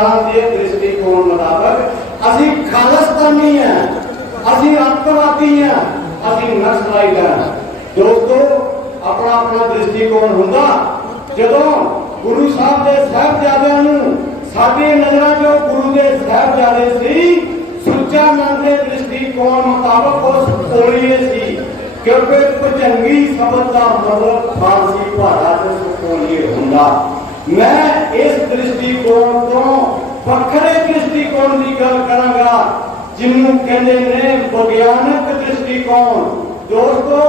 ਸਰਕਾਰਾਂ ਦੇ ਦ੍ਰਿਸ਼ਟੀਕੋਣ ਮੁਤਾਬਕ ਅਸੀਂ ਖਾਲਸਤਾਨੀ ਆ ਅਸੀਂ ਅੱਤਵਾਦੀ ਆ ਅਸੀਂ ਨਕਸਲਾਈਟ ਆ ਦੋਸਤੋ, ਆਪਣਾ ਆਪਣਾ ਦ੍ਰਿਸ਼ਟੀਕੋਣ ਹੁੰਦਾ। ਜਦੋਂ ਗੁਰੂ ਸਾਹਿਬ ਦੇ ਸਾਹਿਬਜ਼ਾਦਿਆਂ ਨੂੰ ਸਾਡੀ ਨਜ਼ਰਾਂ 'ਚੋਂ ਗੁਰੂ ਦੇ ਸਾਹਿਬਜ਼ਾਦੇ ਸੀ, ਸੁੱਚਾ ਮਨ ਦੇ ਦ੍ਰਿਸ਼ਟੀਕੋਣ ਮੁਤਾਬਕ ਉਸ ਕੋਲੀਏ ਸੀ। ਕਿਉਂਕਿ ਭਜੰਗੀ ਸ਼ਬਦ ਦਾ ਮਤਲਬ ਫਾਰਸੀ ਭਾਸ਼ਾ ਦੇ ਕੋਲੀਏ ਹੁੰਦਾ। ਮੈਂ ਇਸ ਦ੍ਰਿਸ਼ਟੀਕੋਣ ਦ੍ਰਿਸ਼ਟੀਕੋਣ ਦੀ ਗੱਲ ਕਰਾਂਗਾ ਜਿਹਨੂੰ ਕਹਿੰਦੇ ਨੇ ਵਿਗਿਆਨਕ ਦ੍ਰਿਸ਼ਟੀਕੋਣ। ਦੋਸਤੋ,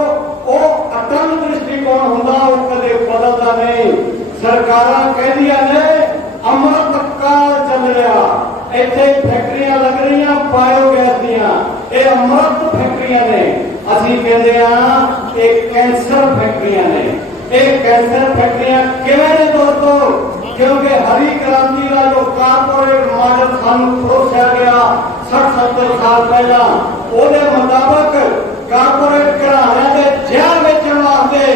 ਉਹ ਅਟਲ ਦ੍ਰਿਸ਼ਟੀਕੋਣ ਹੁੰਦਾ, ਉਹ ਕਦੇ ਬਦਲਦਾ ਨਹੀਂ। ਸਰਕਾਰਾਂ ਕਹਿੰਦੀਆਂ ਨੇ, ਅੰਮ੍ਰਿਤ ਕਾਲ ਚੱਲ ਰਿਹਾ। ਇੱਥੇ ਫੈਕਟਰੀਆਂ ਲੱਗ ਰਹੀਆਂ, ਬਾਇਓਗੈਸ ਦੀਆਂ। ਇਹ ਅੰਮ੍ਰਿਤ ਫੈਕਟਰੀਆਂ ਨੇ। ਅਸੀਂ ਕਹਿੰਦੇ ਆ ਇਹ ਕੈਂਸਰ ਫੈਕਟਰੀਆਂ ਨੇ। ਇਹ ਕੈਂਸਰ ਫੈਕਟਰੀਆਂ ਕਿਵੇਂ ਨੇ ਦੋਸਤੋ ਕਿਉਂਕਿ ਹਰੀ ਕ੍ਰਾਂਤੀ ਦਾ ਜੋ ਕਾਰਪੋਰੇਟ ਮਾਡਲ ਸਾਨੂੰ ਪਰੋਸਿਆ ਗਿਆ 60 70 ਸਾਲ ਪਹਿਲਾਂ ਉਹਦੇ ਮੁਤਾਬਕ ਕਾਰਪੋਰੇਟ ਘਰਾਣਿਆਂ ਦੇ ਜ਼ਹਿਰ ਵੇਚਣ ਵਾਸਤੇ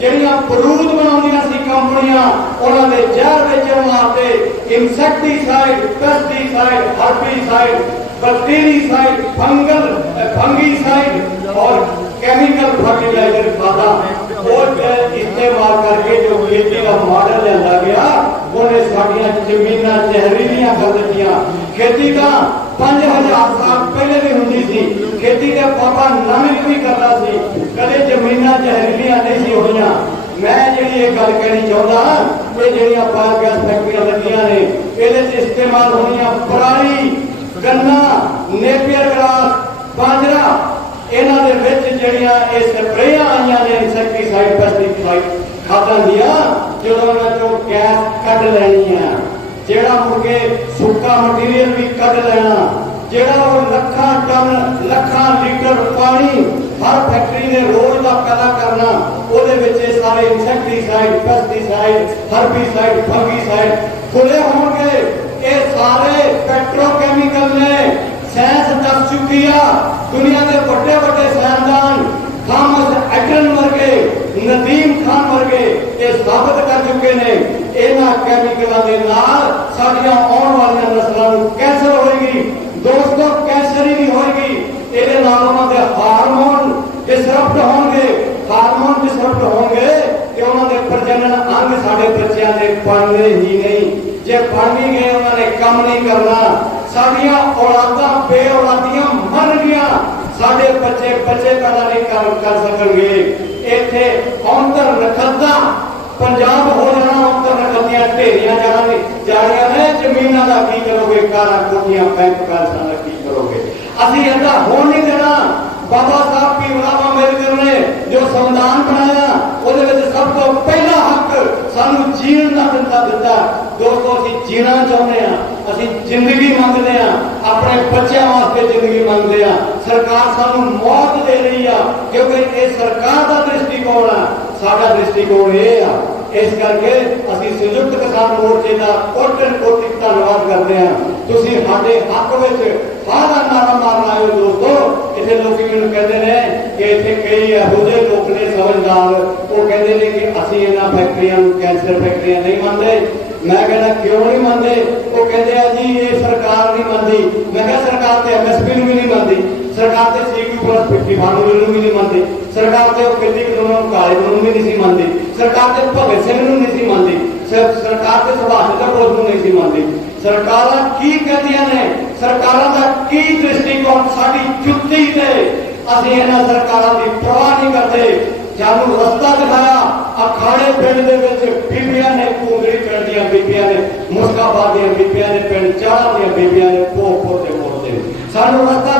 ਜਿਹੜੀਆਂ ਬਰੂਦ ਬਣਾਉਂਦੀਆਂ ਸੀ ਕੰਪਨੀਆਂ ਉਹਨਾਂ ਦੇ ਜ਼ਹਿਰ ਵੇਚਣ ਵਾਸਤੇ insecticide pesticide herbicide bactericide fungal fungicide ਔਰ ਕੈਮੀਕਲ ਫਰਟੀਲਾਈਜ਼ਰ ਖਾਦਾ ਉਹ ਇਸਤੇਮਾਲ ਕਰਕੇ ਜੋ ਖੇਤੀ ਦਾ ਮਾਡਲ ਲਿਆਂਦਾ ਗਿਆ, ਉਹਨੇ ਸਾਡੀਆਂ ਜ਼ਮੀਨਾਂ ਜ਼ਹਿਰੀਲੀਆਂ ਕਰ ਦਿੱਤੀਆਂ। ਖੇਤੀ ਤਾਂ 5000 ਸਾਲ ਪਹਿਲੇ ਵੀ ਹੁੰਦੀ ਸੀ। ਖੇਤੀ ਦੇ ਪਾਪਾ ਨਮਕ ਵੀ ਕਰਦਾ ਸੀ। ਕਦੇ ਜ਼ਮੀਨਾਂ ਜ਼ਹਿਰੀਲੀਆਂ ਨਹੀਂ ਸੀ ਹੋਈਆਂ। ਮੈਂ ਜਿਹੜੀ ਇਹ ਗੱਲ ਕਹਿਣੀ ਚਾਹੁੰਦਾ, ਇਹ ਜਿਹੜੀਆਂ ਬਾਇਓਗੈਸ ਫੈਕਟਰੀਆਂ ਲੱਗੀਆਂ ਨੇ, ਇਹਦੇ 'ਚ ਇਸਤੇਮਾਲ ਹੋਈਆਂ ਪਰਾਲੀ ਗੰਨਾ, ਨੇਪੀਅਰ ਗ੍ਰਾਸ ਬਾਜਰਾ ਇਹਨਾਂ ਦੇ ਵਿੱਚ ਜਿਹੜੀਆਂ ਇਹ ਸਪਰੇਆਂ ਆਈਆਂ ਨੇ ਇਨਸੈਕਟੀਸਾਈਡ ਪੈਸਟੀਸਾਈਡ ਖਾਦਾਂ ਦੀਆਂ, ਜਦੋਂ ਉਹਨਾਂ ਚੋਂ ਗੈਸ ਕੱਢ ਲੈਣੀ ਆ। ਜਿਹੜਾ ਮੁਰਗੇ ਸੁੱਕਾ ਮਟੀਰੀਅਲ ਵੀ ਕੱਢ ਲੈਣਾ, ਜਿਹੜਾ ਉਹ ਲੱਖਾਂ ਟਨ, ਲੱਖਾਂ ਲੀਟਰ ਪਾਣੀ ਹਰ ਫੈਕਟਰੀ ਨੇ ਰੋਜ਼ ਦਾ ਪੈਦਾ ਕਰਨਾ, ਉਹਦੇ ਵਿੱਚ ਇਹ ਸਾਰੇ ਇਨਸੈਕਟੀਸਾਈਡ ਪੈਸਟੀਸਾਈਡ ਹਰਬੀਸਾਈਡ ਫੰਗੀਸਾਈਡ ਖੁੱਲੇ ਹੋਣਗੇ। ਇਹ ਸਾਰੇ ਪੈਟਰੋਕੈਮੀਕਲ ਨੇ ਸਾਇੰਸ ਦੱਸ ਚੁੱਕੀ ਆ। ਦੁਨੀਆ ਦੇ ਵੱਡੇ ਵੱਡੇ ਸਾਇੰਸਦਾਨ ਥਾਮਸ ਐਡਨ ਵਰਗੇ ਨਦੀਮ ਖਾਨ ਵਰਗੇ ਇਹ ਸਾਬਤ ਕਰ ਚੁੱਕੇ ਨੇ ਇਹਨਾਂ ਕੈਮੀਕਲਾਂ ਦੇ ਨਾਲ ਸਾਡੀਆਂ ਆਉਣ ਵਾਲੀਆਂ ਨਸਲਾਂ ਨੂੰ ਕੈਂਸਰ ਹੋਏਗੀ ਦੋਸਤੋ ਕੈਂਸਰ ਹੀ ਨਹੀਂ ਹੋਏਗੀ ਇਹਦੇ ਨਾਲ ਉਹਨਾਂ ਦੇ ਹਾਰਮੋਨ ਡਿਸਰਪਟ ਹੋਣਗੇ ਹਾਰਮੋਨ ਡਿਸਰਪਟ ਹੋਣਗੇ ਤੇ ਉਹਨਾਂ ਦੇ ਪ੍ਰਜਨਨ ਅੰਗ ਸਾਡੇ ਬੱਚਿਆਂ ਦੇ ਬਣਨੇ ਹੀ ਨਹੀਂ ਜੇ ਬਣ ਵੀ ਗਏ ਉਹਨਾਂ ਨੇ ਕੰਮ ਨਹੀਂ ਕਰਨਾ ਸਾਡੀਆਂ ਔਲਾਦਾਂ ਬੇਔਲਾਦੀਆਂ ਮਰ ਸਾਡੇ ਬੱਚੇ ਬੱਚੇ ਪੈਦਾ ਨਹੀਂ ਕਰ ਕਰ ਸਕਣਗੇ। ਇੱਥੇ ਔਂਤਰ ਨਖੱਤਾ, ਪੰਜਾਬ ਹੋ ਜਾਣਾ ਔਂਤਰ ਨਖੱਤੀਆਂ ਢੇਰੀਆਂ ਜਾਣਗੇ ਜਾਣੀਆਂ ਨੇ ਜ਼ਮੀਨਾਂ ਦਾ ਕੀ ਕਰੋਗੇ, ਕਾਰਾਂ, ਕੋਠੀਆਂ, ਬੈਂਕ ਪੈਸਾ ਦਾ ਕੀ ਕਰੋਗੇ। ਅਸੀਂ ਇਹਦਾ ਹੋਣ ਨਹੀਂ ਦੇਣਾ। ਬਾਬਾ ਸਾਹਿਬ ਭੀਮਰਾਵ ਅੰਬੇਦਕਰ ਨੇ ਜੋ ਸੰਵਿਧਾਨ ਬਣਾਇਆ, ਉਹਦੇ ਵਿੱਚ ਸਭ ਤੋਂ ਪਹਿਲਾ ਹੱਕ ਸਾਨੂੰ ਜੀਣ ਦਾ ਦਿੱਤਾ ਦਿੱਤਾ। ਦੋਸਤੋ, ਅਸੀਂ ਜੀਣਾ ਚਾਹੁੰਦੇ ਆ ਅਸੀਂ ਜ਼ਿੰਦਗੀ ਮੰਗਦੇ ਆ ਆਪਣੇ ਬੱਚਿਆਂ ਵਾਸਤੇ ਜ਼ਿੰਦਗੀ ਮੰਗਦੇ ਆ ਸਰਕਾਰ ਸਾਨੂੰ ਮੌਤ ਦੇ ਰਹੀ ਆ, ਕਿਉਂਕਿ ਇਹ ਸਰਕਾਰ ਦਾ ਦ੍ਰਿਸ਼ਟੀਕੋਣ ਆ। ਸਾਡਾ ਦ੍ਰਿਸ਼ਟੀਕੋਣ ਇਹ ਆ ਇਸ ਕਰਕੇ ਅਸੀਂ ਸੰਯੁਕਤ ਕਿਸਾਨ ਮੋਰਚੇ ਦਾ ਕੋਟਨ ਕੋਟਿ ਧੰਨਵਾਦ ਕਰਦੇ ਹਾਂ। ਤੁਸੀਂ ਸਾਡੇ ਹੱਕ ਵਿੱਚ ਫਾਦਾ ਨਾਰਾ ਮਾਰਨ ਆਏ ਦੋਸਤੋ। ਇੱਥੇ ਲੋਕੀ ਮੈਨੂੰ ਕਹਿੰਦੇ ਨੇ ਕਿ ਇੱਥੇ ਕਈ ਇਹੋ ਜਿਹੇ ਲੋਕ ਨੇ ਸਮਝਦਾਰ। ਉਹ ਕਹਿੰਦੇ ਨੇ ਕਿ ਅਸੀਂ ਇਹਨਾਂ ਫੈਕਟਰੀਆਂ ਨੂੰ ਕੈਂਸਰ ਫੈਕਟਰੀਆਂ ਨਹੀਂ ਮੰਨਦੇ। ਮੈਂ ਕਹਿੰਦਾ, ਕਿਉਂ ਨਹੀਂ ਮੰਨਦੇ? ਉਹ ਕਹਿੰਦੇ ਆ ਜੀ, ਇਹ ਸਰਕਾਰ ਨਹੀਂ ਮੰਨਦੀ। ਮੈਂ ਕਿਹਾ, ਸਰਕਾਰ ਤੇ ਐਮਐਸਪੀ ਨੂੰ ਵੀ ਨਹੀਂ ਮੰਨਦੀ। ਸਰਕਾਰ ਤੇ ਸੀਕਿਊ ਪਲੱਸ 50 ਫਾਰਮੂਲੇ ਨੂੰ ਵੀ ਨਹੀਂ ਮੰਨਦੀ। ਸਰਕਾਰ ਤੇ ਉਹ ਖੇਤੀ ਕਾਨੂੰਨ ਕਾਲੇ ਨੂੰ ਵੀ ਨਹੀਂ ਸੀ ਮੰਨਦੀ। ਸਰਕਾਰ ਤੇ ਭਗਤ ਸਿੰਘ ਨੂੰ ਨਹੀਂ ਸੀ ਮੰਨਦੀ। ਸਰ- ਸਰਕਾਰ ਤੇ ਸੁਭਾਸ਼ ਚੰਦਰ ਬੋਸ ਨੂੰ ਨਹੀਂ ਸੀ ਮੰਨਦੀ। ਸਰਕਾਰਾਂ ਕੀ ਕਹਿੰਦੀਆਂ ਨੇ? ਸਰਕਾਰਾਂ ਦਾ ਕੀ ਦ੍ਰਿਸ਼ਟੀਕੋਣ ਸਾਡੀ ਜੁੱਤੀ ਤੇ? ਅਸੀਂ ਇਹਨਾਂ ਸਰਕਾਰਾਂ ਦੀ ਪਰਵਾਹ ਨਹੀਂ ਕਰਦੇ। ਸਾਨੂੰ ਰਸਤਾ ਦਿਖਾਇਆ। ਅਖਾੜੇ ਪਿੰਡ ਦੇ ਵਿੱਚ ਬੀਬੀਆਂ ਨੇ ਕੁੰਗੜੀ ਪਿੰਡ ਦੀਆਂ ਬੀਬੀਆਂ ਨੇ, ਮੁਸਕਾਬਾਦ ਦੀਆਂ ਬੀਬੀਆਂ ਨੇ, ਪਿੰਡ ਚਾਹ ਦੀਆਂ ਬੀਬੀਆਂ ਨੇ ਪੋ ਪੋ ਤੇ ਮੋੜਦੇ ਨੇ। ਸਾਨੂੰ ਰਸਤਾ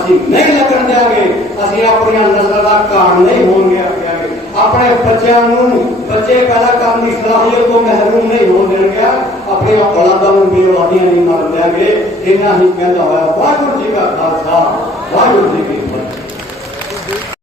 ਅਸੀਂ ਨਹੀਂ ਲੱਗਣ ਦਿਆਂਗੇ, ਅਸੀਂ ਆਪਣੀਆਂ ਨਸਲਾਂ ਦਾ ਕਾਰਨ ਨਹੀਂ ਹੋਣ ਦਿਆਂਗੇ। ਆਪਣੇ ਬੱਚਿਆਂ ਨੂੰ ਬੱਚੇ ਪੈਦਾ ਕਰਨ ਦੀ ਸਲਾਹੀਅਤ ਤੋਂ ਮਹਿਰੂਮ ਨਹੀਂ ਹੋਣ ਦੇਣਗੇ। ਆਪਣੀਆਂ ਆਤੰਕਵਾਦੀਆਂ ਨਹੀਂ ਮਰਨ ਦਿਆਂਗੇ। ਇਹਨਾਂ ਹੀ ਕਹਿੰਦਾ ਹੋਇਆ, ਵਾਹਿਗੁਰੂ ਜੀ ਕਾ ਖਾਲਸਾ, ਵਾਹਿਗੁਰੂ ਜੀ